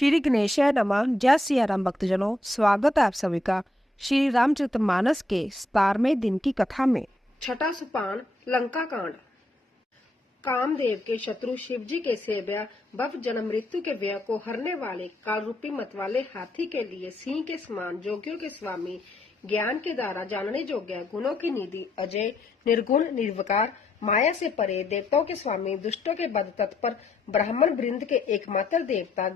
श्री गणेशाय नमः। जय सिया राम भक्तजनों, स्वागत है आप सभी का श्री रामचरितमानस के 17वें दिन की कथा में। छठा सोपान लंका कांड। कामदेव के शत्रु शिव जी के सेव्या भव जन्म मृत्यु के व्यय को हरने वाले काल रूपी मत वाले हाथी के लिए सिंह के समान जोगियों के स्वामी, ज्ञान के द्वारा जानने योग्य, गुणों की निधि, अजय, निर्गुण, निर्विकार, माया से परे, देवताओं के स्वामी, दुष्टों के बद तत्पर, ब्राह्मण वृंद के एकमात्र देवता,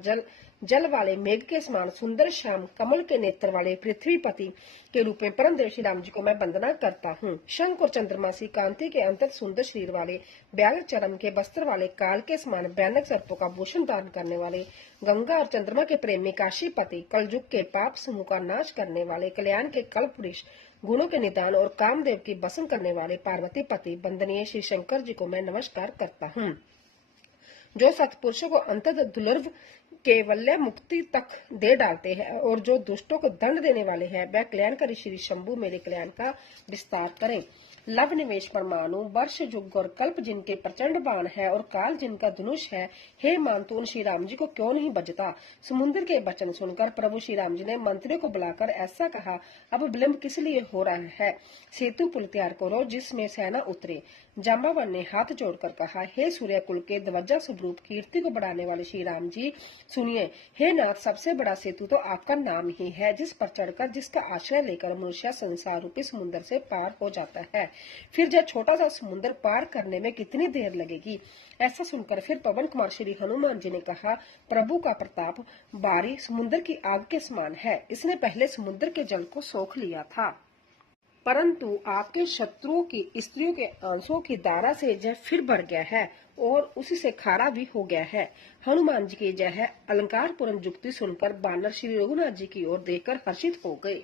जल वाले मेघ के समान सुंदर श्याम, कमल के नेत्र वाले पृथ्वीपति के रूप में परम देव श्री राम जी को मैं वंदना करता हूँ। शंख और चंद्रमा सी कांति के अंतर सुंदर शरीर वाले, व्याघ्र चरम के वस्त्र वाले, काल के समान भयानक सर्पों का भूषण धारण करने वाले, गंगा और चंद्रमा के प्रेमी काशीपति, कलयुग के पाप समूह का नाश करने वाले, कल्याण के कल्प पुरुष, गुणों के निदान और कामदेव की बसम करने वाले पार्वती पति वंदनीय श्री शंकर जी को मैं नमस्कार करता हूँ। जो सत्पुरुषों को अंततः दुर्लभ केवल्य मुक्ति तक दे डालते हैं और जो दुष्टों को दंड देने वाले हैं, वह कल्याणकारी श्री शंभु मेरे कल्याण का विस्तार करें। लव निवेश परमाणु, वर्ष युग और कल्प जिनके प्रचंड बाण है और काल जिनका धनुष है, हे मानतू उन श्री राम जी को क्यों नहीं बजता। समुद्र के वचन सुनकर प्रभु श्री राम जी ने मंत्रियों को बुलाकर ऐसा कहा, अब विलंब किस लिए हो रहा है, सेतु पुल तैयार करो जिसमें सेना उतरे। जांबावन ने हाथ जोड़कर कहा, हे सूर्य कुल के ध्वजा स्वरूप कीर्ति को बढ़ाने वाले श्री राम जी सुनिए। हे नाथ, सबसे बड़ा सेतु तो आपका नाम ही है, जिस पर चढ़कर, जिसका आश्रय लेकर मनुष्य संसार रूपी समुद्र से पार हो जाता है। फिर यह छोटा सा समुद्र पार करने में कितनी देर लगेगी। ऐसा सुनकर फिर पवन कुमार श्री हनुमान जी ने कहा, प्रभु का प्रताप बारी समुद्र की आग के समान है, इसने पहले समुद्र के जल को सोख लिया था, परंतु आपके शत्रुओं की स्त्रियों के अंशों की धारा से यह फिर बढ़ गया है और उसी से खारा भी हो गया है। हनुमान जी की यह अलंकार पूर्ण युक्ति सुनकर बानर श्री रघुनाथ जी की ओर देखकर हर्षित हो गए।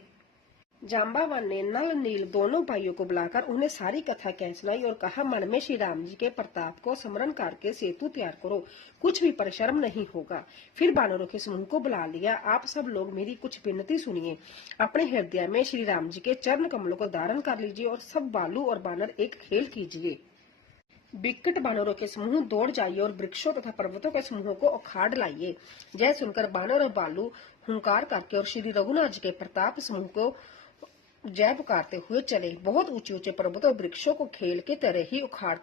जांबावन ने नल नील दोनों भाइयों को बुलाकर उन्हें सारी कथा कह सुनाई और कहा, मन में श्री राम जी के प्रताप को स्मरण करके सेतु तैयार करो, कुछ भी परिश्रम नहीं होगा। फिर बानरों के समूह को बुला लिया, आप सब लोग मेरी कुछ विनती सुनिए। अपने हृदय में श्री राम जी के चरण कमलों को धारण कर लीजिए और सब बालू और बानर एक खेल कीजिए। विकट बानरों के समूह दौड़ जाइए और वृक्षों तथा पर्वतों के समूहों को उखाड़ लाइए। जय सुनकर बानर और बालू हुंकार करके और श्री रघुनाथ जी के प्रताप समूह को जय पुकारते हुए चले। बहुत ऊंचे ऊंचे पर्वतों और वृक्षों को खेल के तरह ही उखाड़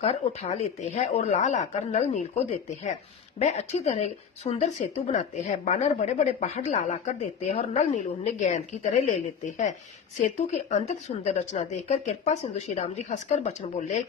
कर उठा लेते हैं और ला लाकर नल नील को देते हैं। वह अच्छी तरह सुंदर सेतु बनाते हैं। बानर बड़े बड़े पहाड़ ला ला कर देते हैं और नल नील उन्हें गेंद की तरह ले लेते हैं। सेतु की अंत सुंदर रचना देखकर कृपा सिंधु श्री राम जी हंसकर वचन बोले,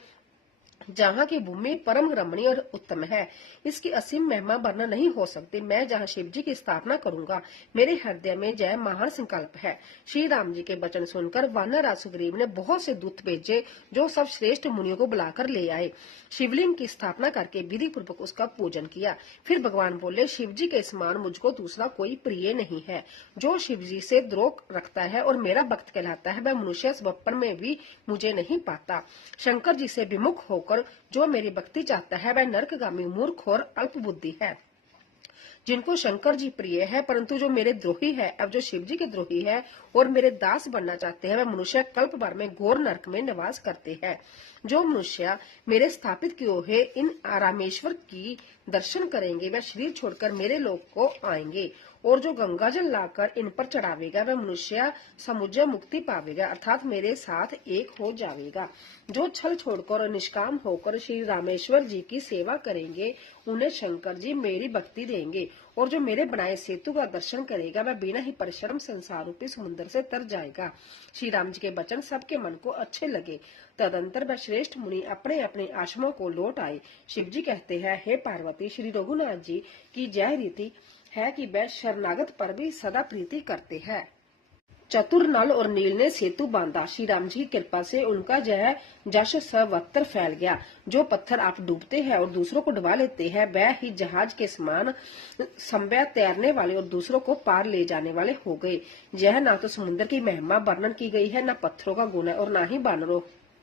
जहाँ की भूमि परम रमणीय और उत्तम है, इसकी असीम महिमा वर्णन नहीं हो सकती। मैं जहाँ शिव जी की स्थापना करूंगा, मेरे हृदय में जय महान संकल्प है। श्री राम जी के वचन सुनकर वानर सुग्रीव ने बहुत से दूत भेजे, जो सब श्रेष्ठ मुनियों को बुलाकर ले आए। शिवलिंग की स्थापना करके विधि पूर्वक उसका पूजन किया। फिर भगवान बोले, शिव जी के समान मुझको दूसरा कोई प्रिय नहीं है। जो शिव जी से द्रोह रखता है और मेरा भक्त कहलाता है, वह मनुष्य स्वप्न में भी मुझे नहीं पाता। शंकर जी से विमुख होकर जो मेरी भक्ति चाहता है, वह नरकगामी, मूर्ख और अल्प बुद्धि है। जिनको शंकर जी प्रिय है, परंतु जो मेरे द्रोही है, अब जो शिव जी के द्रोही है और मेरे दास बनना चाहते हैं, वह मनुष्य कल्प भर में घोर नरक में निवास करते हैं। जो मनुष्य मेरे स्थापित किए हुए इन रामेश्वर की दर्शन करेंगे, वह शरीर छोड़कर मेरे लोक को आएंगे, और जो गंगा जल लाकर इन पर चढ़ावेगा, वह मनुष्य समुद्र मुक्ति पावेगा, अर्थात मेरे साथ एक हो जाएगा। जो छल छोड़कर और निष्काम होकर श्री रामेश्वर जी की सेवा करेंगे, उन्हें शंकर जी मेरी भक्ति देंगे, और जो मेरे बनाए सेतु का दर्शन करेगा, वह बिना ही परिश्रम संसार रूपी समुद्र से तर जाएगा। श्री राम जी के वचन सबके मन को अच्छे लगे। तदंतर वह श्रेष्ठ मुनि अपने अपने आश्रमों को लौट आए। शिव जी कहते हैं, हे पार्वती, श्री रघुनाथ जी की जय रीति है कि वह शरणागत पर भी सदा प्रीति करते हैं। चतुर नल और नील ने सेतु बांधा। श्री राम जी की कृपा से उनका जय जश सर्वत्र फैल गया। जो पत्थर आप डूबते हैं और दूसरों को डुबा लेते हैं, वह ही जहाज के समान संभव तैरने वाले और दूसरों को पार ले जाने वाले हो गए। यह ना तो समुद्र की महिमा वर्णन की गई है, न पत्थरों का गुण है, और न ही बानरों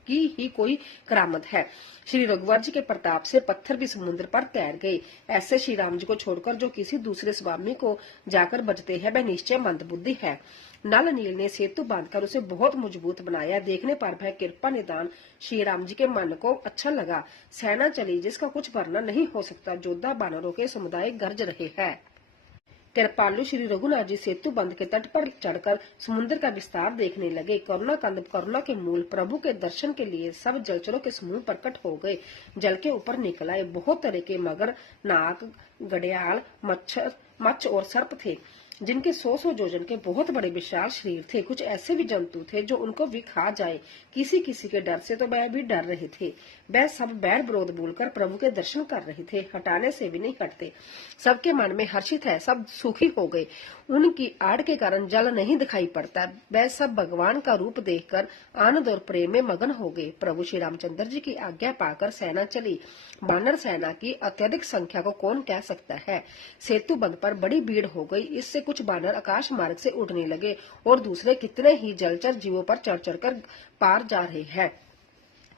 की ही कोई करामत है। श्री रघुवर जी के प्रताप से पत्थर भी समुद्र पर तैर गए। ऐसे श्री राम जी को छोड़कर जो किसी दूसरे स्वामी को जाकर बजते हैं, वह निश्चय मंदबुद्धि है। नल नील ने सेतु बांधकर उसे बहुत मजबूत बनाया। देखने पर वह कृपा निदान श्री राम जी के मन को अच्छा लगा। सेना चली जिसका कुछ वर्णन नहीं हो सकता। योद्धा बानरों के समुदाय गरज रहे हैं। कृपालु श्री रघुनाथ जी सेतु बंध के तट पर चढ़कर समुद्र का विस्तार देखने लगे। करुणा कंद करुणा के मूल प्रभु के दर्शन के लिए सब जलचरों के समूह प्रकट हो गए। जल के ऊपर निकल आए। बहुत तरह के मगर, नाग, घड़ियाल, मच्छ और सर्प थे, जिनके 100 योजन के बहुत बड़े विशाल शरीर थे। कुछ ऐसे भी जंतु थे जो उनको भी खा जाए। किसी किसी के डर से तो वह भी डर रहे थे। वह सब बैर विरोध बोलकर प्रभु के दर्शन कर रहे थे, हटाने से भी नहीं हटते। सबके मन में हर्षित है, सब सुखी हो गए। उनकी आड़ के कारण जल नहीं दिखाई पड़ता। वह सब भगवान का रूप देखकर आनंद और प्रेम में मगन हो गए। प्रभु श्री रामचंद्र जी की आज्ञा पाकर सेना चली। बानर सेना की अत्यधिक संख्या को कौन कह सकता है। सेतु बंध पर बड़ी भीड़ हो गई। इससे कुछ बानर आकाश मार्ग से उड़ने लगे और दूसरे कितने ही जलचर जीवों पर चढ़ चढ़कर पार जा रहे हैं।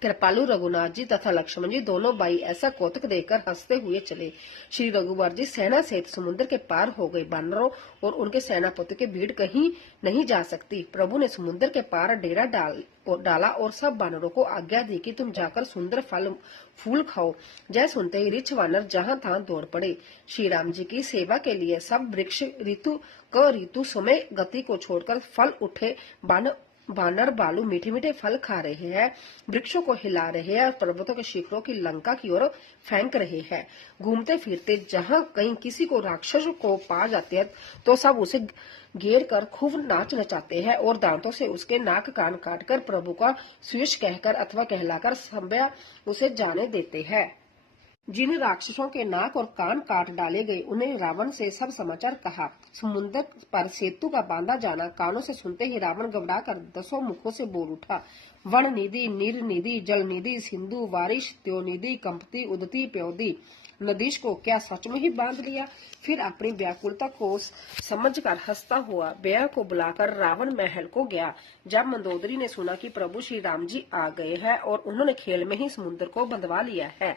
कृपालु रघुनाथ जी तथा लक्ष्मण जी दोनों भाई ऐसा कौतुक देखकर हंसते हुए चले। श्री रघुवर जी सेना सहित समुद्र के पार हो गए। बानरों और उनके सेनापति की भीड़ कहीं नहीं जा सकती। प्रभु ने समुद्र के पार डेरा डाला और सब बानरों को आज्ञा दी कि तुम जाकर सुंदर फल फूल खाओ। जय सुनते ही रिछ वानर जहां तहां दौड़ पड़े। श्री राम जी की सेवा के लिए सब वृक्ष ऋतु समय गति को छोड़कर फल उठे। बानर बालू मीठे मीठे फल खा रहे हैं, वृक्षों को हिला रहे हैं और पर्वतों के शिखरों की लंका की ओर फेंक रहे हैं। घूमते फिरते जहां कहीं किसी को राक्षस को पा जाते हैं तो सब उसे घेर कर खूब नाच नचाते हैं और दांतों से उसके नाक कान काटकर प्रभु का सुयश कहकर अथवा कहलाकर संभ्या उसे जाने देते हैं। जिन राक्षसों के नाक और कान काट डाले गए उन्हें रावण से सब समाचार कहा। समुद्र पर सेतु का बांधा जाना कानों से सुनते ही रावण घबराकर 10 मुखों से बोल उठा। वन निधि, नीर निधि, जल निधि, सिंधु, वारिश, त्यो निधि, कंपति, उदती, प्योदी, नदीश को क्या सच में ही बांध लिया। फिर अपनी व्याकुलता को समझकर हंसता हुआ ब्याह को बुलाकर रावण महल को गया। जब मंदोदरी ने सुना कि प्रभु श्री राम जी आ गए हैं और उन्होंने खेल में ही समुद्र को बंधवा लिया है,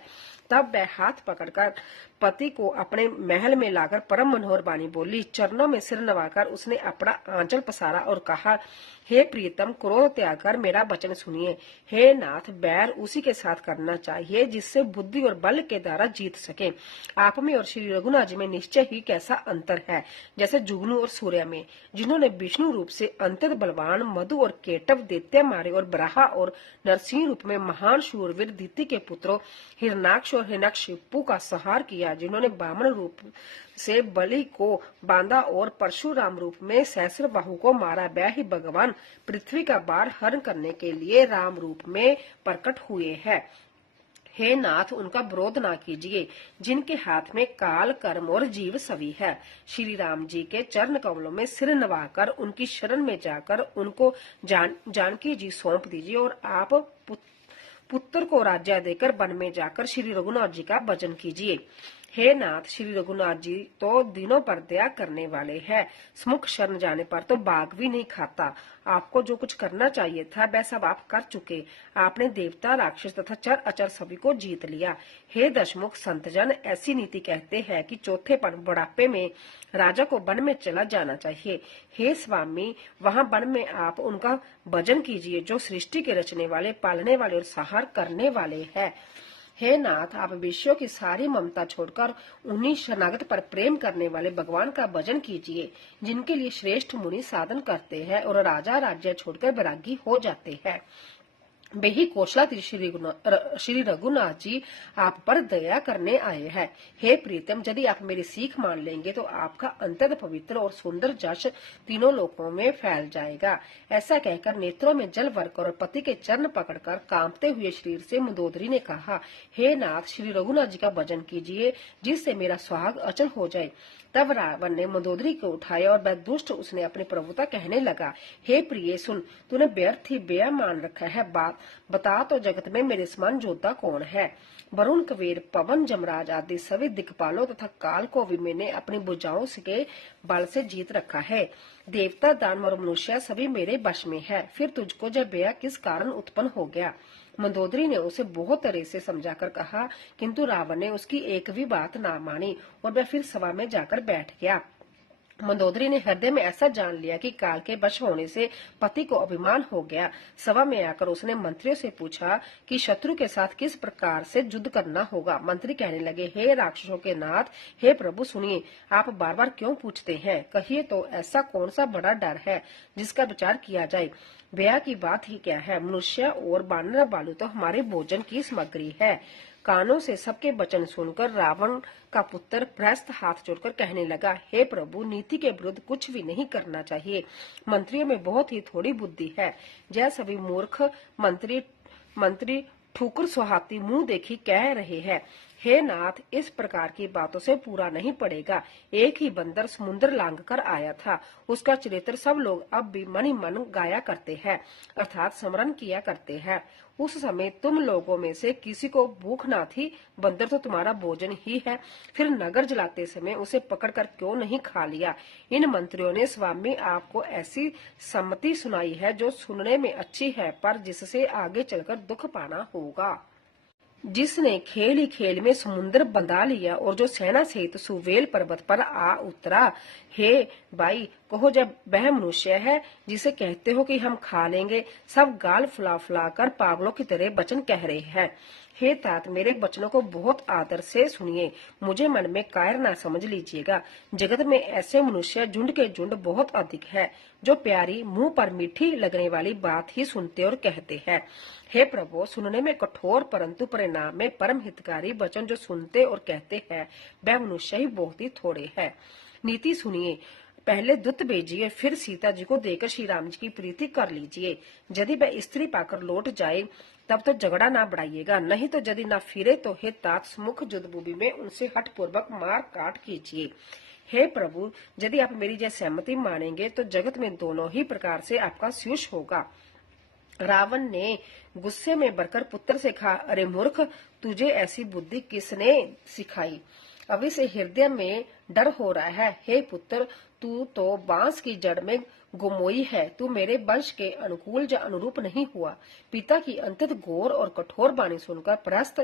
तब वह हाथ पकड़कर पति को अपने महल में लाकर परम मनोहर वाणी बोली। चरणों में सिर नवाकर उसने अपना आंचल पसारा और कहा, हे प्रियतम, क्रोध त्याग कर मेरा वचन सुनिए। हे नाथ, बैर उसी के साथ करना चाहिए जिससे बुद्धि और बल के द्वारा जीत सके। आप में और श्री रघुनाथ जी में निश्चय ही कैसा अंतर है, जैसे जुगनू और सूर्य में, जिन्होंने विष्णु रूप से अंत्यत बलवान मधु और केटव दैत्य मारे और बराहा और नरसिंह रूप में महान शूरवीर दिति के पुत्रों हिरणाक्ष और हिरण्यकशिपु का संहार किया, जिन्होंने वामन रूप से बलि को बांधा और परशुराम रूप में सहस्त्रबाहु को मारा। वह ही भगवान पृथ्वी का भार हरण करने के लिए राम रूप में प्रकट हुए हैं। हे नाथ, उनका विरोध ना कीजिए जिनके हाथ में काल, कर्म और जीव सभी है। श्री राम जी के चरण कमलों में सिर नवाकर उनकी शरण में जाकर उनको जानकी जी सौंप दीजिए और आप पुत्र को राज्य देकर वन में जाकर श्री रघुनाथ जी का भजन कीजिए। हे नाथ, श्री रघुनाथ जी तो दिनों पर दया करने वाले हैं। समुख शरण जाने पर तो बाघ भी नहीं खाता। आपको जो कुछ करना चाहिए था वह सब आप कर चुके। आपने देवता, राक्षस तथा चर अचर सभी को जीत लिया। हे दशमुख संतजन, ऐसी नीति कहते हैं कि चौथेपन बुढ़ापे में राजा को वन में चला जाना चाहिए। हे स्वामी, वहां वन में आप उनका भजन कीजिए जो सृष्टि के रचने वाले, पालने वाले और संहार करने वाले हैं। हे नाथ, आप विषयों की सारी ममता छोड़कर उन्हीं शरणागत पर प्रेम करने वाले भगवान का भजन कीजिए, जिनके लिए श्रेष्ठ मुनि साधन करते हैं और राजा राज्य छोड़कर बैरागी हो जाते हैं। वे ही कौशलातीत श्री रघुनाथ जी आप पर दया करने आए हैं। हे प्रीतम, यदि आप मेरी सीख मान लेंगे तो आपका अंतत पवित्र और सुंदर जश तीनों लोकों में फैल जाएगा। ऐसा कहकर नेत्रों में जल भरकर और पति के चरण पकड़कर कांपते हुए शरीर से मंदोदरी ने कहा, हे नाथ, श्री रघुनाथ जी का भजन कीजिए जिससे मेरा सुहाग अचल हो जाए। तब रावण ने मंदोदरी को उठाया और वह दुष्ट उसने अपनी प्रभुता कहने लगा, हे प्रिय, सुन, तूने व्यर्थ ही बेया मान रखा है। बता तो जगत में मेरे समान योद्धा कौन है। वरुण, कुबेर, पवन, जमराज आदि सभी दिक्पालों तथा काल को भी मैंने अपनी भुजाओं के बल से जीत रखा है। देवता, दानव और मनुष्य सभी मेरे वश में है। फिर तुझको जब बेया किस कारण उत्पन्न हो गया। मंदोदरी ने उसे बहुत तरह से समझाकर कहा, किंतु रावण ने उसकी एक भी बात ना मानी और वह फिर सभा में जाकर बैठ गया। मंदोदरी ने हृदय में ऐसा जान लिया कि काल के वश होने से पति को अभिमान हो गया। सभा में आकर उसने मंत्रियों से पूछा कि शत्रु के साथ किस प्रकार से युद्ध करना होगा। मंत्री कहने लगे, हे राक्षसों के नाथ, हे प्रभु सुनिए, आप बार बार क्यों पूछते हैं? कहिए तो ऐसा कौन सा बड़ा डर है जिसका विचार किया जाए? ब्याह की बात ही क्या है, मनुष्य और बानर बालू तो हमारे भोजन की सामग्री है। कानों से सबके वचन सुनकर रावण का पुत्र प्रहस्त हाथ जोड़कर कहने लगा, हे प्रभु, नीति के विरुद्ध कुछ भी नहीं करना चाहिए। मंत्रियों में बहुत ही थोड़ी बुद्धि है। जय सभी मूर्ख मंत्री ठुकर सुहाती मुंह देखी कह रहे हैं, हे नाथ, इस प्रकार की बातों से पूरा नहीं पड़ेगा। एक ही बंदर समुद्र लांग कर आया था, उसका चरित्र सब लोग अब भी मन ही मन गाया करते हैं, अर्थात स्मरण किया करते हैं। उस समय तुम लोगों में से किसी को भूख ना थी, बंदर तो तुम्हारा भोजन ही है, फिर नगर जलाते समय उसे पकड़कर क्यों नहीं खा लिया? इन मंत्रियों ने स्वामी आपको ऐसी सम्मति सुनाई है जो सुनने में अच्छी है, पर जिससे आगे चलकर दुख पाना होगा। जिसने खेल ही खेल में समुद्र बंधा लिया और जो सेना सहित सुवेल पर्वत पर आ उतरा, हे भाई, कहो जब वह मनुष्य है जिसे कहते हो कि हम खा लेंगे। सब गाल फुला फुला कर पागलों की तरह वचन कह रहे हैं। हे तात, मेरे वचनों को बहुत आदर से सुनिए, मुझे मन में कायर ना समझ लीजिएगा। जगत में ऐसे मनुष्य झुंड के झुंड बहुत अधिक है, जो प्यारी मुंह पर मीठी लगने वाली बात ही सुनते और कहते हैं। हे प्रभु, सुनने में कठोर परंतु परिणाम में परम हितकारी वचन जो सुनते और कहते हैं, वह मनुष्य ही बहुत ही थोड़े है। नीति सुनिए, पहले दूत भेजिए, फिर सीता जी को देकर श्री राम जी की प्रीति कर लीजिए। यदि वह स्त्री पाकर लौट जाए तब तो झगड़ा ना बढ़ाइएगा, नहीं तो यदि ना फिरे तो हे तात, सम्मुख युद्ध भूमि में उनसे हठ पूर्वक मार काट कीजिए। हे प्रभु, यदि आप मेरी यह सहमति मानेंगे तो जगत में दोनों ही प्रकार से आपका शीश होगा। रावण ने गुस्से में भरकर पुत्र से कहा, अरे मूर्ख, तुझे ऐसी बुद्धि किसने सिखाई? अभी से हृदय में डर हो रहा है। हे पुत्र, तू तो बांस की जड़ में गुमोई है, तू मेरे वंश के अनुकूल या अनुरूप नहीं हुआ। पिता की अंतत घोर और कठोर वाणी सुनकर प्रहस्त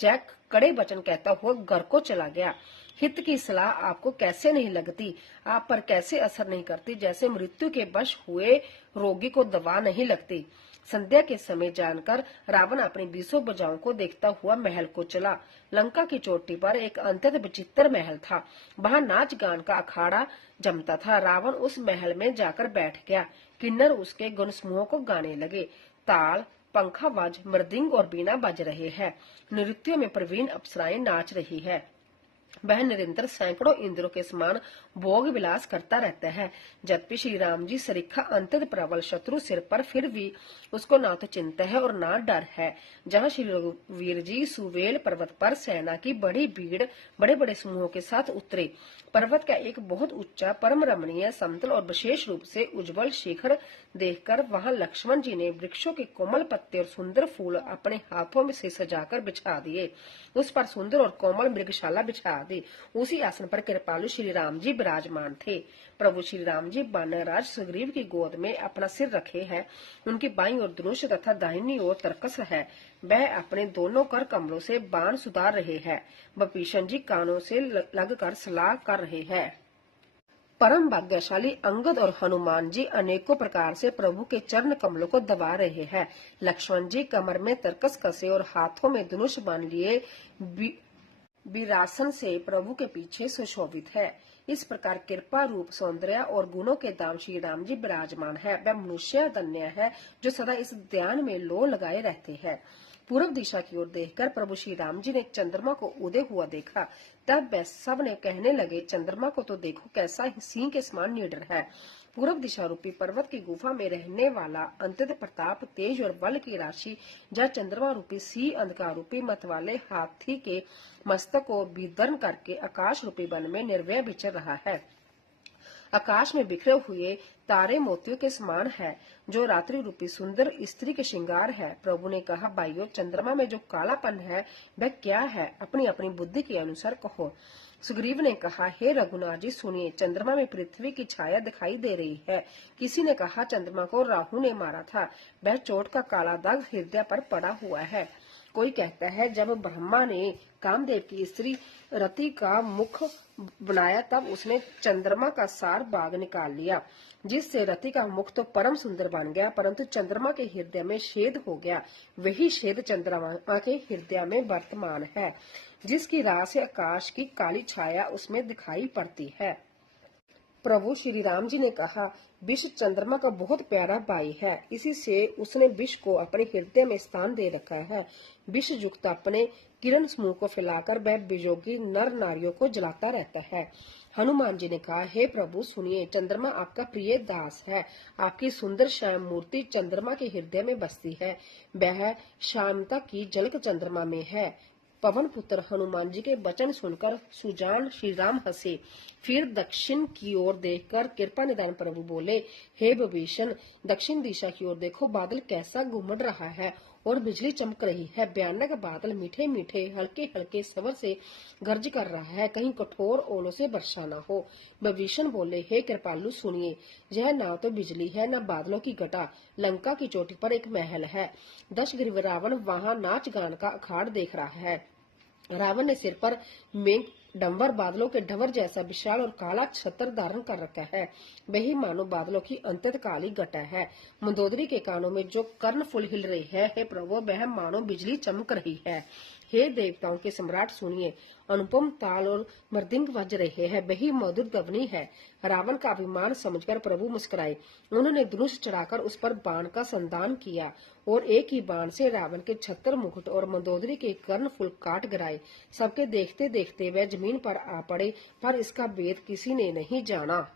जैक कड़े वचन कहता हुआ घर को चला गया। हित की सलाह आपको कैसे नहीं लगती, आप पर कैसे असर नहीं करती, जैसे मृत्यु के वश हुए रोगी को दवा नहीं लगती। संध्या के समय जानकर रावण अपनी 20 भुजाओं को देखता हुआ महल को चला। लंका की चोटी पर एक अत्यंत विचित्र महल था, वहां नाच गान का अखाड़ा जमता था। रावण उस महल में जाकर बैठ गया। किन्नर उसके गुण समूहों को गाने लगे। ताल, पंखाबाज, मृदंग और बीना बज रहे हैं। नृत्यों में प्रवीण अप्सराएं नाच रही है। वह निरंतर सैकड़ों इंद्रों के समान भोग विलास करता रहता है। जबकि श्री राम जी सरीखा अंतत प्रबल शत्रु सिर पर, फिर भी उसको ना तो चिंता है और ना डर है। जहाँ श्री रघुवीर जी सुवेल पर्वत पर सेना की बड़ी भीड़ बड़े बड़े समूहों के साथ उतरे। पर्वत का एक बहुत ऊंचा, परम रमणीय, समतल और विशेष रूप से उज्जवल शिखर देखकर वहां लक्ष्मण जी ने वृक्षों के कोमल पत्ते और सुंदर फूल अपने हाथों में से सजाकर बिछा दिए। उस पर सुंदर और कोमल मृगशाला बिछा दी। उसी आसन पर कृपालु श्री राम जी विराजमान थे। प्रभु श्री राम जी वानरराज सुग्रीव की गोद में अपना सिर रखे हैं। उनकी बाईं ओर धनुष तथा दाहिनी ओर तरकस है। वह अपने दोनों कर कमलों से बाण सुधार रहे हैं। विभीषण जी कानों से लगकर सलाह कर रहे हैं। परम भाग्यशाली अंगद और हनुमान जी अनेकों प्रकार से प्रभु के चरण कमलों को दबा रहे हैं। लक्ष्मण जी कमर में तरकस कसे और हाथों में धनुष बांध लिए वीरासन से प्रभु के पीछे सुशोभित है। इस प्रकार कृपा, रूप, सौंदर्य और गुणों के दाम श्री राम जी विराजमान है। वह मनुष्य धन्य है जो सदा इस ध्यान में लो लगाए रहते हैं। पूर्व दिशा की ओर देखकर प्रभु श्री राम जी ने चंद्रमा को उदय हुआ देखा। तब वह सब ने कहने लगे, चंद्रमा को तो देखो कैसा सिंह के समान निडर है। पूर्व दिशा रूपी पर्वत की गुफा में रहने वाला अंतत प्रताप, तेज और बल की राशि, जहाँ चंद्रमा रूपी सिंह अंधकार रूपी मत वाले हाथी के मस्तक को विदर्न करके आकाश रूपी वन में निर्भय विचर रहा है। आकाश में बिखरे हुए तारे मोतियों के समान है, जो रात्रि रूपी सुंदर स्त्री के श्रृंगार है। प्रभु ने कहा, भाइयों, चंद्रमा में जो कालापन है वह क्या है? अपनी अपनी बुद्धि के अनुसार कहो। सुग्रीव ने कहा, हे रघुनाथ जी सुनिए, चंद्रमा में पृथ्वी की छाया दिखाई दे रही है। किसी ने कहा, चंद्रमा को राहु ने मारा था, वह चोट का काला दाग हृदय पर पड़ा हुआ है। कोई कहता है जब ब्रह्मा ने कामदेव की स्त्री रति का मुख बनाया तब उसने चंद्रमा का सार भाग निकाल लिया, जिससे रति का मुख तो परम सुंदर बन गया, परंतु चंद्रमा के हृदय में छेद हो गया। वही छेद चंद्रमा के हृदय में वर्तमान है, जिसकी राह से आकाश की काली छाया उसमें दिखाई पड़ती है। प्रभु श्री राम जी ने कहा, विष चंद्रमा का बहुत प्यारा भाई है, इसी से उसने विष को अपने हृदय में स्थान दे रखा है। विष युक्त अपने किरण समूह को फैलाकर वह वियोगी नर नारियों को जलाता रहता है। हनुमान जी ने कहा, हे प्रभु सुनिए, चंद्रमा आपका प्रिय दास है। आपकी सुंदर श्याम मूर्ति चंद्रमा के हृदय में बसती है। वह श्यामता की झलक चंद्रमा में है। पवन पुत्र हनुमान जी के वचन सुनकर सुजान श्री राम हंसे। फिर दक्षिण की ओर देखकर कृपा निधान प्रभु बोले, हे विभीषण, दक्षिण दिशा की ओर देखो, बादल कैसा घूमड़ रहा है और बिजली चमक रही है। भयानक बादल मीठे मीठे हल्के हल्के स्वर से गर्ज कर रहा है, कहीं कठोर ओलों से वर्षा न हो। विभीषण बोले, हे कृपालु सुनिए, यह ना तो बिजली है न बादलों की घटा। लंका की चोटी पर एक महल है। दशग्रीव रावण वहां नाच गान का अखाड़ देख रहा है। रावण ने सिर पर मेघ डंवर बादलों के ढवर जैसा विशाल और काला छत्र धारण कर रखा है। वही मानो बादलों की अंतत काली घटा है। मंदोदरी के कानों में जो कर्ण फूल हिल रही है, हे प्रभु, वह मानो बिजली चमक रही है। हे देवताओं के सम्राट सुनिए, अनुपम ताल और मृदंग बज रहे हैं, वही मधुर गवनी है। रावण का अभिमान समझकर प्रभु मुस्कुराए। उन्होंने धनुष चढ़ाकर उस पर बाण का संधान किया और एक ही बाण से रावण के छत्र मुकुट और मंदोदरी के कर्ण फूल काट गिराए। सबके देखते देखते वह जमीन पर आ पड़े, पर इसका भेद किसी ने नहीं जाना।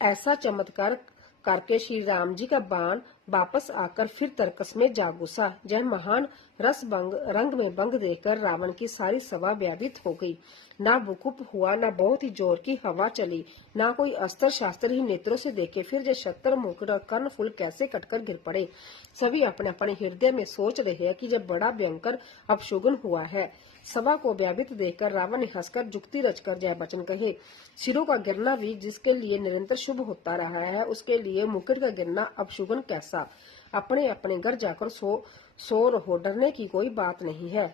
ऐसा चमत्कार करके श्री राम जी का बाण वापस आकर फिर तरकस में जा घुसा। यह महान रस रंग में भंग देखकर रावण की सारी सभा व्यापित हो गई। ना भूकंप हुआ, ना बहुत ही जोर की हवा चली, ना कोई अस्त्र शास्त्र ही नेत्रों से देखे। फिर जो छत्र मुकुट और कर्ण फूल कैसे कटकर गिर पड़े। सभी अपने अपने हृदय में सोच रहे हैं कि जब बड़ा भयंकर अपशुगन हुआ है। सभा को व्यापित देखकर रावण ने हंसकर जुक्ति रचकर जय वचन कहे, सिरों का गिरना भी जिसके लिए निरंतर शुभ होता रहा है, उसके लिए मुकुट का गिरना अपशुगन कैसा। अपने अपने घर जाकर सो रहो, डरने की कोई बात नहीं है।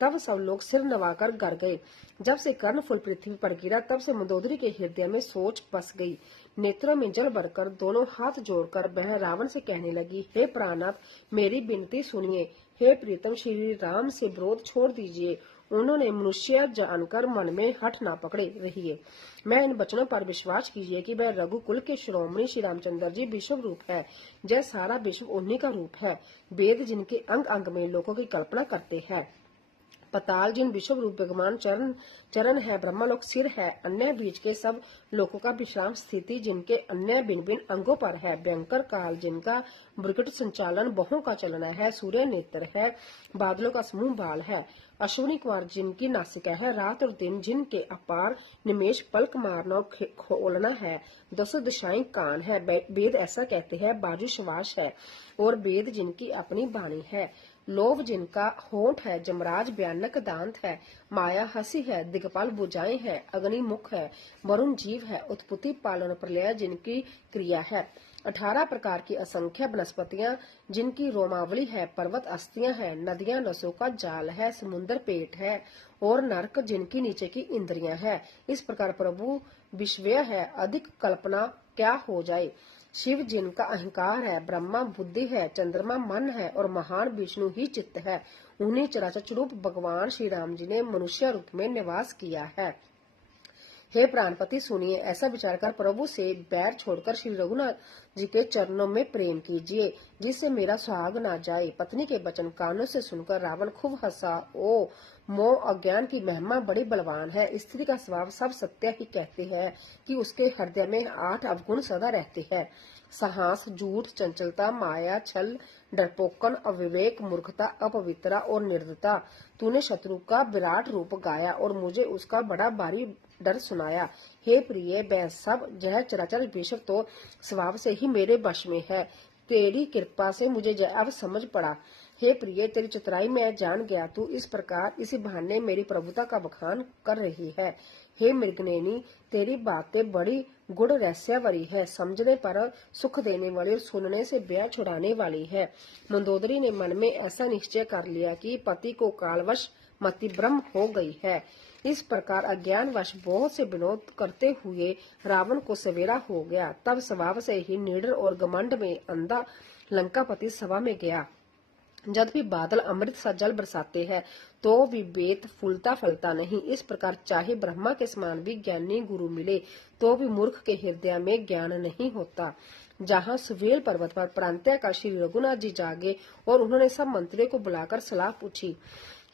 तब सब लोग सिर नवाकर घर गए। जब से कर्णफूल पृथ्वी पर गिरा, तब से मंदोदरी के हृदय में सोच बस गई। नेत्रों में जल भरकर दोनों हाथ जोड़कर वह रावण से कहने लगी, हे प्राणनाथ, मेरी विनती सुनिए। हे प्रीतम, श्री राम से विरोध छोड़ दीजिए। उन्होंने मनुष्य जानकर मन में हठ ना पकड़े रहिए। मैं इन वचनों पर विश्वास कीजिए कि वह रघुकुल के शिरोमणि श्री रामचंद्र जी विश्व रूप है। जय सारा विश्व उन्हीं का रूप है। वेद जिनके अंग अंग में लोगों की कल्पना करते हैं। पताल जिन विश्व रूप भगवान चरण है, ब्रह्मलोक सिर है, अन्य बीच के सब लोकों का विश्राम स्थिति जिनके अन्य भिन्न भिन्न अंगों पर है। भयंकर काल जिनका विकट संचालन बहुओं का चलना है। सूर्य नेत्र है, बादलों का समूह बाल है। अश्विनी कुमार जिनकी नासिका है, रात और दिन जिनके अपार निमेश पलक मारना और खोलना है। दसों दिशाएं कान है। वेद ऐसा कहते हैं, बाजू श्वास है और वेद जिनकी अपनी वाणी है। लोभ जिनका होंठ है, जमराज भयानक दांत है। माया हंसी है, दिग्पाल भुजाएं है, अग्नि मुख है, वरुण जीव है, उत्पत्ति पालन प्रलय जिनकी क्रिया है। 18 प्रकार की असंख्य वनस्पतियां जिनकी रोमावली है, पर्वत अस्थियां है, नदियां नसों का जाल है, समुद्र पेट है और नरक जिनकी नीचे की इंद्रियां है। इस प्रकार प्रभु विश्वय है, अधिक कल्पना क्या हो जाए। शिव जिनका अहंकार है, ब्रह्मा बुद्धि है, चंद्रमा मन है और महान विष्णु ही चित्त है। उन्हीं चराचर रूप भगवान श्री राम जी ने मनुष्य रूप में निवास किया है। हे प्राणपति सुनिए, ऐसा विचार कर प्रभु से बैर छोड़कर श्री रघुनाथ जी के चरणों में प्रेम कीजिए, जिससे मेरा सुहाग ना जाए। पत्नी के वचन कानों से सुनकर रावण खूब हंसा। ओ मोह अज्ञान की महिमा बड़ी बलवान है। स्त्री का स्वभाव सब सत्य ही कहते हैं कि उसके हृदय में 8 अवगुण सदा रहते हैं। साहस, झूठ, चंचलता, माया, छल, डरपोकन, अविवेक, मूर्खता, अपवित्रता और निर्दयता। तूने शत्रु का विराट रूप गाया और मुझे उसका बड़ा भारी डर सुनाया। हे प्रिय, वह सब यह चराचर विश्व तो स्वभाव से ही मेरे वश में है। तेरी कृपा से मुझे अब समझ पड़ा। हे प्रिय, तेरी चतुराई मैं जान गया, तू इस प्रकार इसी बहाने मेरी प्रभुता का बखान कर रही है। हे मृगनयनी, तेरी बातें बड़ी गुड़ रहस्यावरी है, समझने पर सुख देने वाली और सुनने से ब्याह छुड़ाने वाली है। मंदोदरी ने मन में ऐसा निश्चय कर लिया कि पति को कालवश मति भ्रम हो गई है। इस प्रकार अज्ञानवश बहुत से विनोद करते हुए रावण को सवेरा हो गया। तब स्वभाव से ही निडर और घमंड में अंधा लंकापति सभा में गया। जब भी बादल अमृत सा जल बरसाते हैं तो भी बेत फूलता फलता नहीं। इस प्रकार चाहे ब्रह्मा के समान भी ज्ञानी गुरु मिले तो भी मूर्ख के हृदय में ज्ञान नहीं होता। जहाँ सुवेल पर्वत पर प्रांत्य का श्री रघुनाथ जी जागे और उन्होंने सब मंत्रियों को बुलाकर सलाह पूछी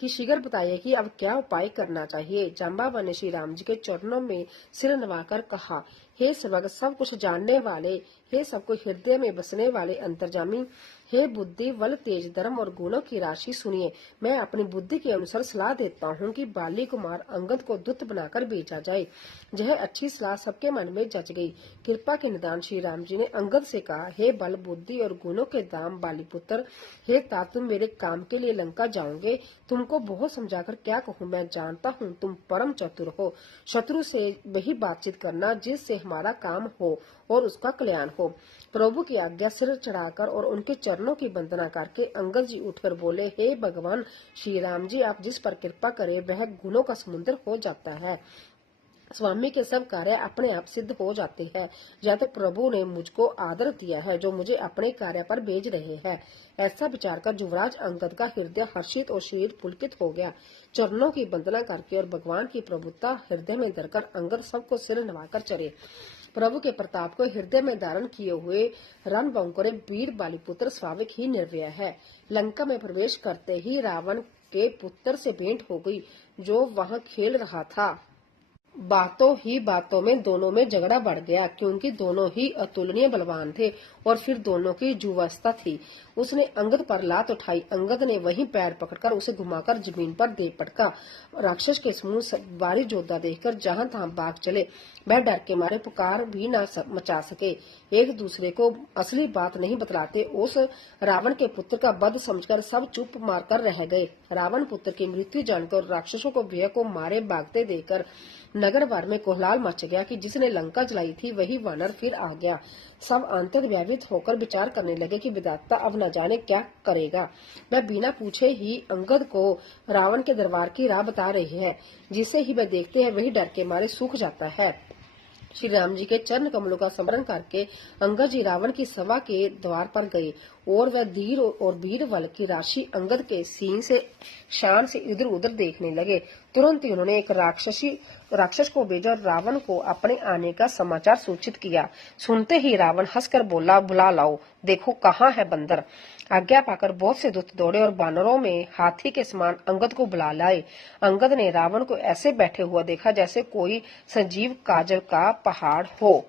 कि शीघ्र बताइए कि अब क्या उपाय करना चाहिए। जाम्बावन ने श्री राम जी के चरणों में सिर नवाकर कहा, हे सर्वज्ञ, सब कुछ जानने वाले, हे सबको हृदय में बसने वाले अंतर्जामी, हे बुद्धि बल तेज धर्म और गुणों की राशि, सुनिए। मैं अपनी बुद्धि के अनुसार सलाह देता हूँ कि बाली कुमार अंगद को दूत बनाकर भेजा जाए। यह अच्छी सलाह सबके मन में जच गई। कृपा के निदान श्री राम जी ने अंगद से कहा, हे बल बुद्धि और गुणों के दाम बाली पुत्र, हे तात, तुम मेरे काम के लिए लंका जाओगे। तुमको बहुत समझाकर क्या कहूँ, मैं जानता हूँ तुम परम चतुर हो। शत्रु से वही बातचीत करना जिससे हमारा काम हो और उसका कल्याण हो। प्रभु की आज्ञा सिर चढ़ाकर और उनके चरणों की वंदना करके अंगद जी उठकर बोले, हे भगवान श्री राम जी, आप जिस पर कृपा करे वह गुणों का समुद्र हो जाता है। स्वामी के सब कार्य अपने आप सिद्ध हो जाते हैं। या तो प्रभु ने मुझको आदर दिया है जो मुझे अपने कार्य पर भेज रहे हैं। ऐसा विचार कर युवराज अंगद का हृदय हर्षित और शरीर पुलकित हो गया। चरणों की वंदना करके और भगवान की प्रभुता हृदय में धरकर अंगद सबको सिर नवाकर चले। प्रभु के प्रताप को हृदय में धारण किए हुए रणबंकुरे वीर बालीपुत्र स्वाभाविक ही निर्भय है। लंका में प्रवेश करते ही रावण के पुत्र से भेंट हो गई जो वहां खेल रहा था। बातों ही बातों में दोनों में झगड़ा बढ़ गया क्योंकि दोनों ही अतुलनीय बलवान थे और फिर दोनों की युवावस्था थी। उसने अंगद पर लात उठाई। अंगद ने वहीं पैर पकड़कर उसे घुमाकर जमीन पर दे पटका। राक्षस के समूह बारी योद्धा देखकर जहां तहां भाग चले। वह डर के मारे पुकार भी न मचा सके। एक दूसरे को असली बात नहीं बतलाते उस रावण के पुत्र का वध समझकर सब चुप मारकर रह गए। रावण पुत्र की मृत्यु जानकर राक्षसों को भय को मारे भागते देखकर नगर भर में कोहलाल मच गया कि जिसने लंका जलाई थी वही वानर फिर आ गया। सब अंतर व्यावित होकर विचार करने लगे कि विधाता अब न जाने क्या करेगा। वह बिना पूछे ही अंगद को रावण के दरबार की राह बता रही है। जिसे ही वह देखते हैं वही डर के मारे सूख जाता है। श्री राम जी के चरण कमलों का स्मरण करके अंगद जी रावण की सभा के द्वार पर गए और वह धीर और वीर बल की राशि अंगद के सीन से शान से इधर उधर देखने लगे। तुरंत ही उन्होंने एक राक्षस को भेजा और रावण को अपने आने का समाचार सूचित किया। सुनते ही रावण हंसकर बोला, बुला लाओ, देखो कहाँ है बंदर। आज्ञा पाकर बहुत से दूत दौड़े और बानरों में हाथी के समान अंगद को बुला लाए। अंगद ने रावण को ऐसे बैठे हुआ देखा जैसे कोई संजीव काजल का पहाड़ हो।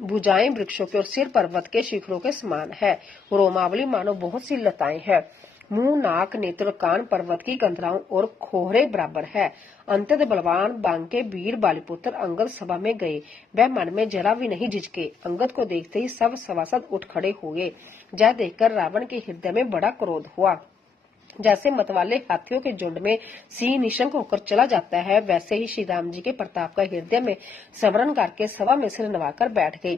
भुजाएं वृक्षों के और सिर पर्वत के शिखरों के समान है। रोमावली मानो बहुत सी लताएं है। मुंह नाक नेत्र कान पर्वत की गंधराओं और खोहरे बराबर है। अंतत बलवान बांके वीर बालीपुत्र अंगद सभा में गए। वह मन में जरा भी नहीं झिझके। अंगद को देखते ही सब सभासद उठ खड़े हुए। यह देखकर रावण के हृदय में बड़ा क्रोध हुआ। जैसे मतवाले हाथियों के झुंड में सिंह निशंक होकर चला जाता है वैसे ही श्री राम जी के प्रताप का हृदय में स्मरण करके सभा में सिर नवाकर बैठ गई।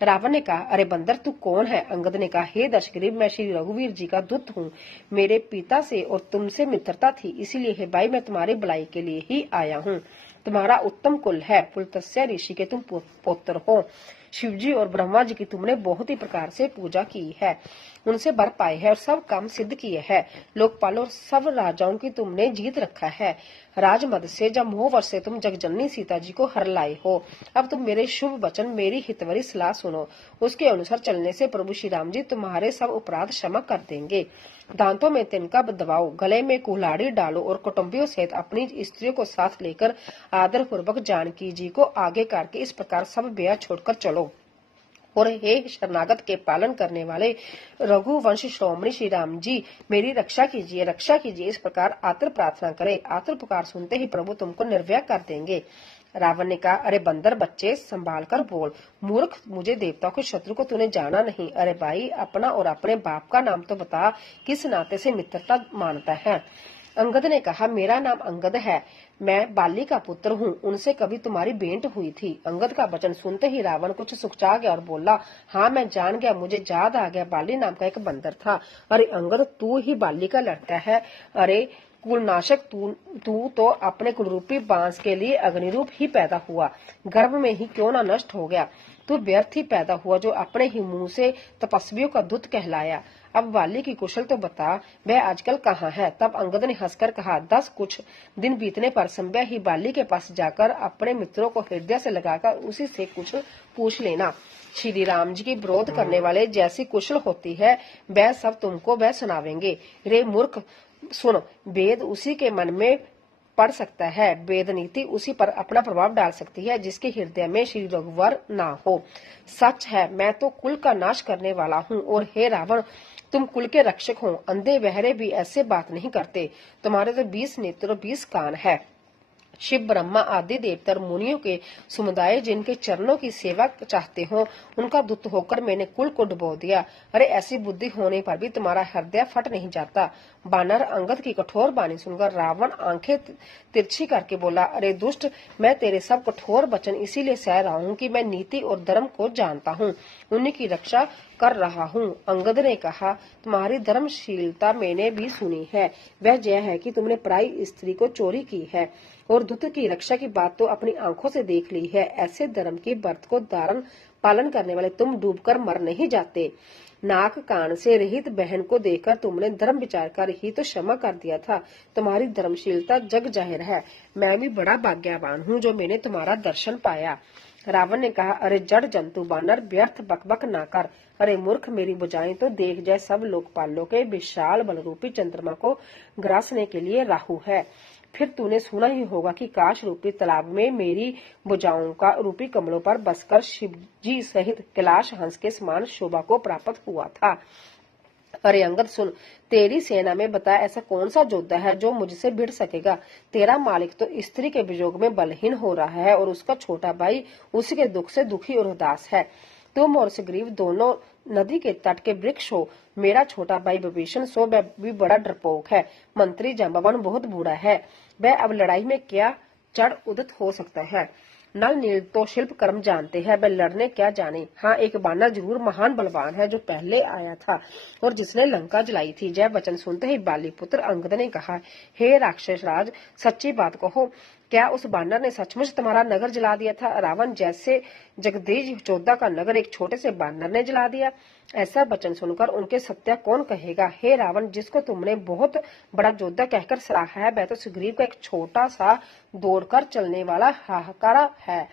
रावण ने कहा, अरे बंदर तू कौन है? अंगद ने कहा, हे दशग्रीव, मैं श्री रघुवीर जी का दूत हूँ। मेरे पिता से और तुमसे मित्रता थी, इसीलिए हे भाई मैं तुम्हारी भलाई के लिए ही आया हूँ। तुम्हारा उत्तम कुल है, पुलत्स्य ऋषि के तुम पुत्र हो। शिवजी और ब्रह्मा जी की तुमने बहुत ही प्रकार से पूजा की है, उनसे वर पाए है और सब काम सिद्ध किए हैं। लोकपाल और सब राजाओं की तुमने जीत रखा है। राजमद से जब मोहवश से तुम जगजननी सीता जी को हर लाए हो। अब तुम मेरे शुभ वचन, मेरी हितवरी सलाह सुनो। उसके अनुसार चलने से प्रभु श्री राम जी तुम्हारे सब अपराध क्षमा कर देंगे। दांतों में तिनका दबाओ, गले में कुल्हाड़ी डालो और कुटुंबियों सहित अपनी स्त्रियों को साथ लेकर आदर पूर्वक जानकी जी को आगे करके इस प्रकार सब ब्याह छोड़कर चलो। और हे शरणागत के पालन करने वाले रघुवंश श्रोमणी श्री राम जी, मेरी रक्षा कीजिए, रक्षा कीजिए। इस प्रकार आतर प्रार्थना करे। आतर पुकार सुनते ही प्रभु तुमको निर्भय कर देंगे। रावण ने कहा, अरे बंदर बच्चे, संभाल कर बोल। मूर्ख, मुझे देवताओं के शत्रु को तूने जाना नहीं। अरे भाई, अपना और अपने बाप का नाम तो बता, किस नाते से मित्रता मानता है। अंगद ने कहा, मेरा नाम अंगद है, मैं बाली का पुत्र हूँ, उनसे कभी तुम्हारी भेंट हुई थी। अंगद का वचन सुनते ही रावण कुछ सुकचा गया और बोला, हाँ मैं जान गया, मुझे याद आ गया, बाली नाम का एक बंदर था। अरे अंगद, तू ही बाली का लड़का है। अरे कुलनाशक, तू तो अपने कुलरूपी बांस के लिए अग्निरूप ही पैदा हुआ, गर्भ में ही क्यों ना नष्ट हो गया। तू व्यर्थ ही पैदा हुआ, जो अपने ही मुंह से तपस्वियों का दूत कहलाया। अब बाली की कुशल तो बता, वह आजकल कहाँ है। तब अंगद ने हंसकर कहा, 10 कुछ दिन बीतने पर संध्या ही बाली के पास जाकर अपने मित्रों को हृदय से लगाकर उसी से कुछ पूछ लेना। श्री राम जी की विरोध करने वाले जैसी कुशल होती है, वह सब तुमको वह सुनावेंगे। रे मूर्ख, सुन, वेद उसी के मन में पढ़ सकता है, वेद नीति उसी पर अपना प्रभाव डाल सकती है जिसके हृदय में श्री रघुवर ना हो। सच है, मैं तो कुल का नाश करने वाला हूँ, और हे रावण, तुम कुल के रक्षक हो। अंधे बहरे भी ऐसे बात नहीं करते। तुम्हारे तो 20 नेत्र और 20 कान है। शिव, ब्रह्मा आदि देवता और मुनियों के समुदाय जिनके चरणों की सेवा चाहते हो, उनका दूत होकर मैंने कुल को डुबो दिया। अरे ऐसी बुद्धि होने पर भी तुम्हारा हृदय फट नहीं जाता। बानर अंगद की कठोर वाणी सुनकर रावण आंखें तिरछी करके बोला, अरे दुष्ट, मैं तेरे सब कठोर वचन इसीलिए सह रहा हूँ कि मैं नीति और धर्म को जानता हूँ, उन्हीं की रक्षा कर रहा हूँ। अंगद ने कहा, तुम्हारी धर्मशीलता मैंने भी सुनी है। वह यह है कि तुमने पराई स्त्री को चोरी की है, और दूत की रक्षा की बात तो अपनी आंखों से देख ली है। ऐसे धर्म के व्रत को धारण पालन करने वाले तुम डूबकर मर नहीं जाते। नाक कान से रहित बहन को देखकर तुमने धर्म विचार कर ही तो क्षमा कर दिया था। तुम्हारी धर्मशीलता जग जाहिर है। मैं भी बड़ा भाग्यवान हूँ जो मैंने तुम्हारा दर्शन पाया। रावण ने कहा, अरे जड़ जंतु बानर, व्यर्थ बकबक ना कर। अरे मूर्ख, मेरी बुझाएं तो देख, जय सब लोकपालों के विशाल बलरूपी चंद्रमा को ग्रासने के लिए राहु है। फिर तूने सुना ही होगा कि काश रूपी तालाब में मेरी भुजाओं का रूपी कमलों पर बसकर शिवजी सहित कैलाश हंस के समान शोभा को प्राप्त हुआ था। अरे अंगद सुन, तेरी सेना में बता ऐसा कौन सा योद्धा है जो मुझसे भिड़ सकेगा। तेरा मालिक तो स्त्री के वियोग में बलहीन हो रहा है, और उसका छोटा भाई उसी के दुख से दुखी और उदास है। तुम और सुग्रीव दोनों नदी के तट के वृक्ष हो। मेरा छोटा भाई विभीषण सो वह भी बड़ा डरपोक है। मंत्री जांबवान बहुत बूढ़ा है, वह अब लड़ाई में क्या चढ़ उदित हो सकता है। नल नील तो शिल्प कर्म जानते हैं, वह लड़ने क्या जाने। हाँ, एक बानर जरूर महान बलवान है जो पहले आया था और जिसने लंका जलाई थी। जय वचन सुनते ही बाली पुत्र अंगद ने कहा, हे राक्षस राज, सच्ची बात कहो, क्या उस बानर ने सचमुच तुम्हारा नगर जला दिया था? रावण जैसे जगदीश योद्धा का नगर एक छोटे से बानर ने जला दिया? ऐसा वचन सुनकर उनके सत्या कौन कहेगा। हे रावण, जिसको तुमने बहुत बड़ा योद्धा कहकर सराहा है, वह तो सुग्रीव का एक छोटा सा दौड़कर चलने वाला हाहाकारा है।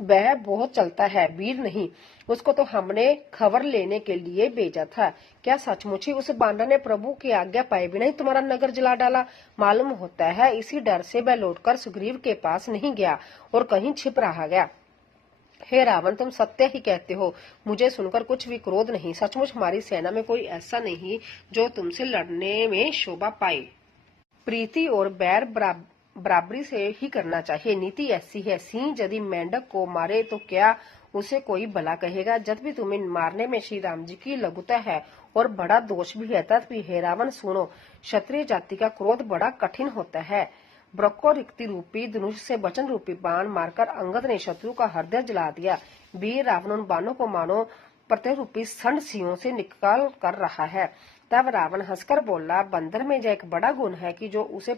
वह बहुत चलता है, वीर नहीं। उसको तो हमने खबर लेने के लिए भेजा था। क्या सचमुच ही उस बानर ने प्रभु की आज्ञा पाए बिना ही तुम्हारा नगर जला डाला? मालूम होता है इसी डर से वह लौटकर सुग्रीव के पास नहीं गया और कहीं छिप रहा गया। हे रावण, तुम सत्य ही कहते हो, मुझे सुनकर कुछ भी क्रोध नहीं। सचमुच हमारी सेना में कोई ऐसा नहीं जो तुमसे लड़ने में शोभा पाए। प्रीति और बैर बराबरी से ही करना चाहिए। नीति ऐसी है, सिंह यदि मेंढक को मारे तो क्या उसे कोई भला कहेगा? जब भी तुम्हें मारने में श्री राम जी की लघुता है और बड़ा दोष भी है, तब भी हे रावण सुनो, क्षत्रिय जाति का क्रोध बड़ा कठिन होता है। ब्रह्मो रिक्ति रूपी धनुष से वचन रूपी बाण मारकर अंगद ने शत्रु का हृदय जला दिया। वीर रावण उन बाणों को मानो प्रत्यय रूपी संड सियों से निकाल कर रहा है। तब रावण हंसकर बोला, बंदर में यह एक बड़ा गुण है कि जो उसे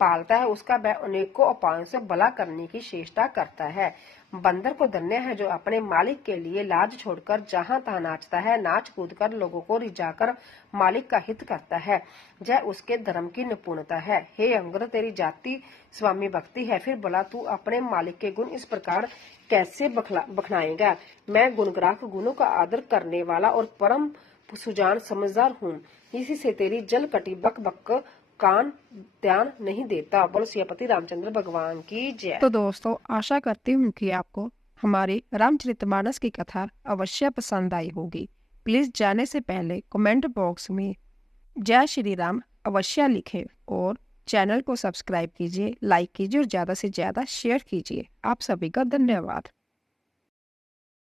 पालता है उसका वह अनेकों उपायों से भला करने की चेष्टा करता है। बंदर को धन्य है जो अपने मालिक के लिए लाज छोड़कर जहां तहां नाचता है, नाच कूद कर लोगों को रिझाकर मालिक का हित करता है। यह उसके धर्म की निपुणता है। हे अंगद, तेरी जाति स्वामी भक्ति है, फिर भला तू अपने मालिक के गुण इस प्रकार कैसे बखनाएगा? मैं गुणग्राहक गुणों का आदर करने वाला और परम सुजान समझदार हूँ, इसी से तेरी जल कटी बक बक कान ध्यान नहीं देता। बोलो सियापति रामचंद्र भगवान की जय। तो दोस्तों, आशा करती हूँ कि आपको हमारी रामचरितमानस की कथा अवश्य पसंद आई होगी। प्लीज जाने से पहले कमेंट बॉक्स में जय श्री राम अवश्य लिखें और चैनल को सब्सक्राइब कीजिए, लाइक कीजिए और ज़्यादा से ज़्यादा शेयर कीजिए। आप सभी का धन्यवाद।